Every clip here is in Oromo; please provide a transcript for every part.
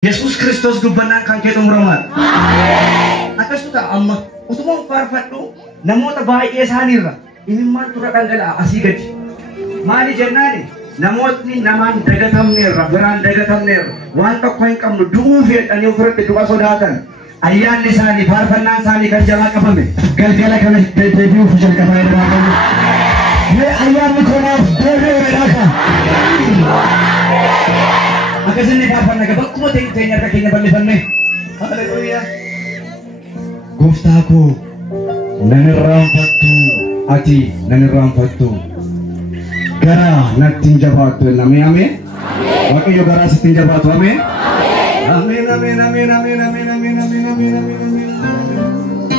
Yesus Kristus dubbanaan kan keetu muramaan. Akkasumas amma utuma faarfadhu namoota baay'ee isaaniirra imimmaan tura dhangala'aa asii gadi. Maali jennaani namootni namaan dagatamneerra biraan dagatamneerra waan tokko hin qabnu du'uu fedhanii ofirratti du'a sodaatan ayyaanni isaanii faarfannaan isaanii kan jalaa qabame galgala kana deebi'uuf jalqabaa irraa mee ayyaanni kanaaf deebi'uudha ka. Akkasini faarfanna gaba akkuma teenya harka keenya bal'ifanne. Haleluuyaa. Gooftaa koo nan irraanfattu ati nan irraanfattu garaa natti hin jabaattu jenname ameen. Waaqayyo garaa sitti hin jabaatu ameen. Ameen ameen ameen ameen ameen ameen ameen ameen ameen.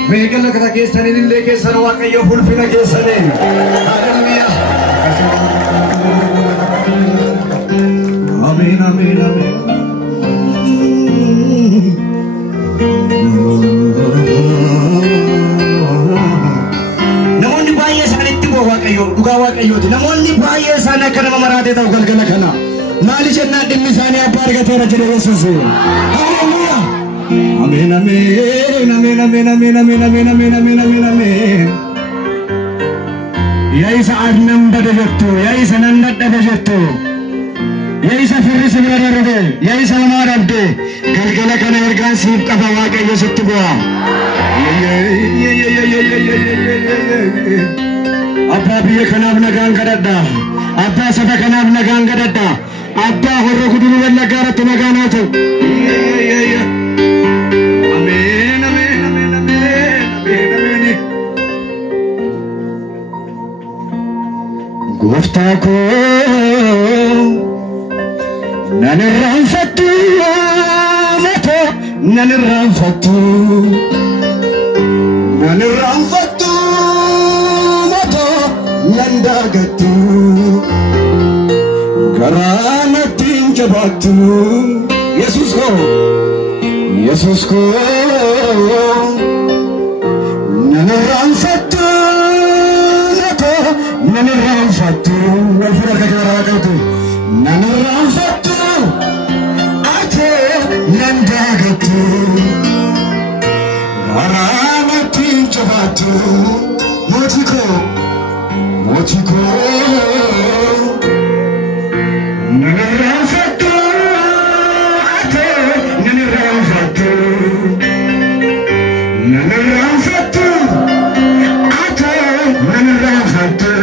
Meeqalla kata keessaniin illee keessan Waaqayyo ulfina keessaniin. Haleluuyaa. Amen, amen, amen. Namoonni baay'ee isaanitti boo Waaqayyo dhugaa Waaqayyooti. Namoonni baay'ee isaanii akka nama maraatee ta'u galgala kana. Maali jennaan dhimmi isaanii abbaa argateera jedhe Yesuus. Haleluuyaa. Amen, amen, amen, amen, amen, amen, amen, amen, amen, amen, amen. Yaa isa arnam bada jettu, yaa isa nan dadhabe jettu. Ya isa firris berarbe, ya isa marabde, galgala kana ergaan siif qaba Waaqayyo sitti bu'a. Abbaa biyya kanaaf nagaan kadhadha, abbaa saba kanaaf nagaan kadhadha, abbaa horra guduru wallaggaa irratti nagaan haa ta'u. Ameen, ameen, ameen, ameen, ameen, ameen. Gooftaa koo nan irraanfattu mato nan irraanfattu mato nan daagattu garaa natti hin jabaattu Yesuus koo nan irraanfattu mato nan irraanfattu wal fira ka jara Waaqayyo nan irraanfattu Nandagatu Aramati Jabatu Motiko Nanarafatu Ate Nanarafatu Ate Nanarafatu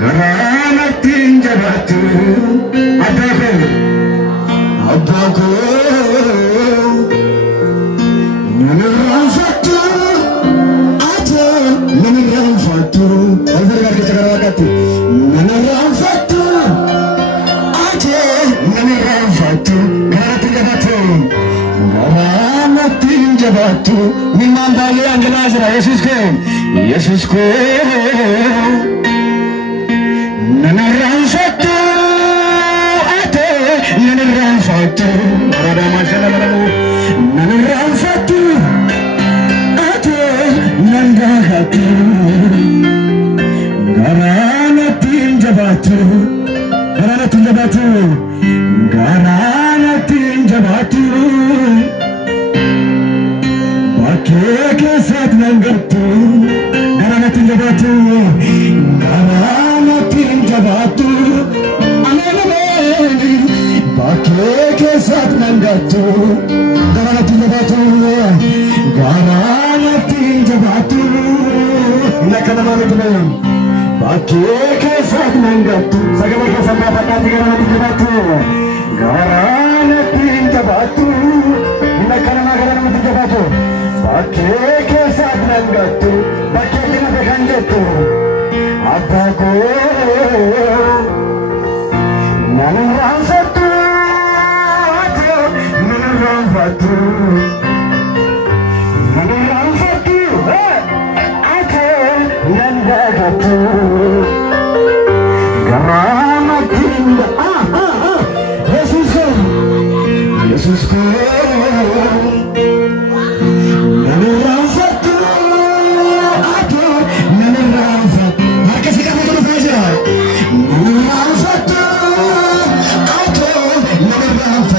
Garamati Jabatu Ate Abbago nanarraanfattu ate nanarraanfattu alfargaa argachaa gara waaqaatti nanarraanfattu ate nanarraanfattu garatti jabaattu garatti jabaattu mimmaan baay'ee angalaa jira Yesuus koo nanarraanfattu nanarraanfattu baradama shalalamu nanarraanfattu ate nandagatu garanatti jabaatu bakkee keessat nangattu garanatti jabaatu bakkee keessat nangattu garanatti jabaatu akka namaa miti bayan bakkee keessat nangattu sagaba keessan baafadhaatti garanatti jabaatu akka namaa gara namatti jabaatu bakkee keessat nangattu bakkee dinate kan jettu abbaa koo nanarraanfattu nanarraanfattu ate nandagatu garamatti Yesuus koo nanarraanfattu ate nanarraanfattu harka si qabu kun fayyada nanarraanfattu ate nanarraanfattu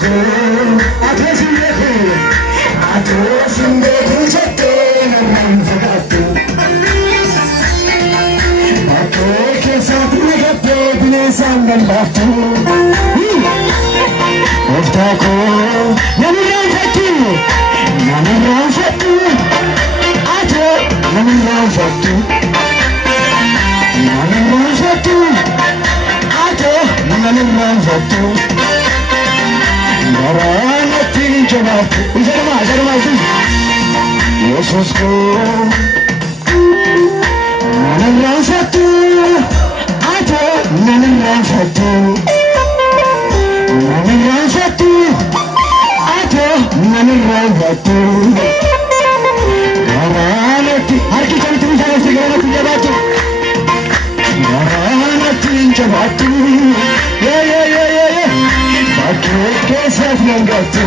Yesusku atesin beku jettee narraan fagaattu bakkee keessaatti nagattee bineensaan gambaattu gooftaa koo namirraan fattu ate namirraan fattu ate namirraan fattu Baranati jabaatu jarma Yesusku nanan fatu ate nanan fatu ate nanan fatu Baranati harki kanti jabaatu Baranati jabaatu yeah Bakkee keessaaf nan galtu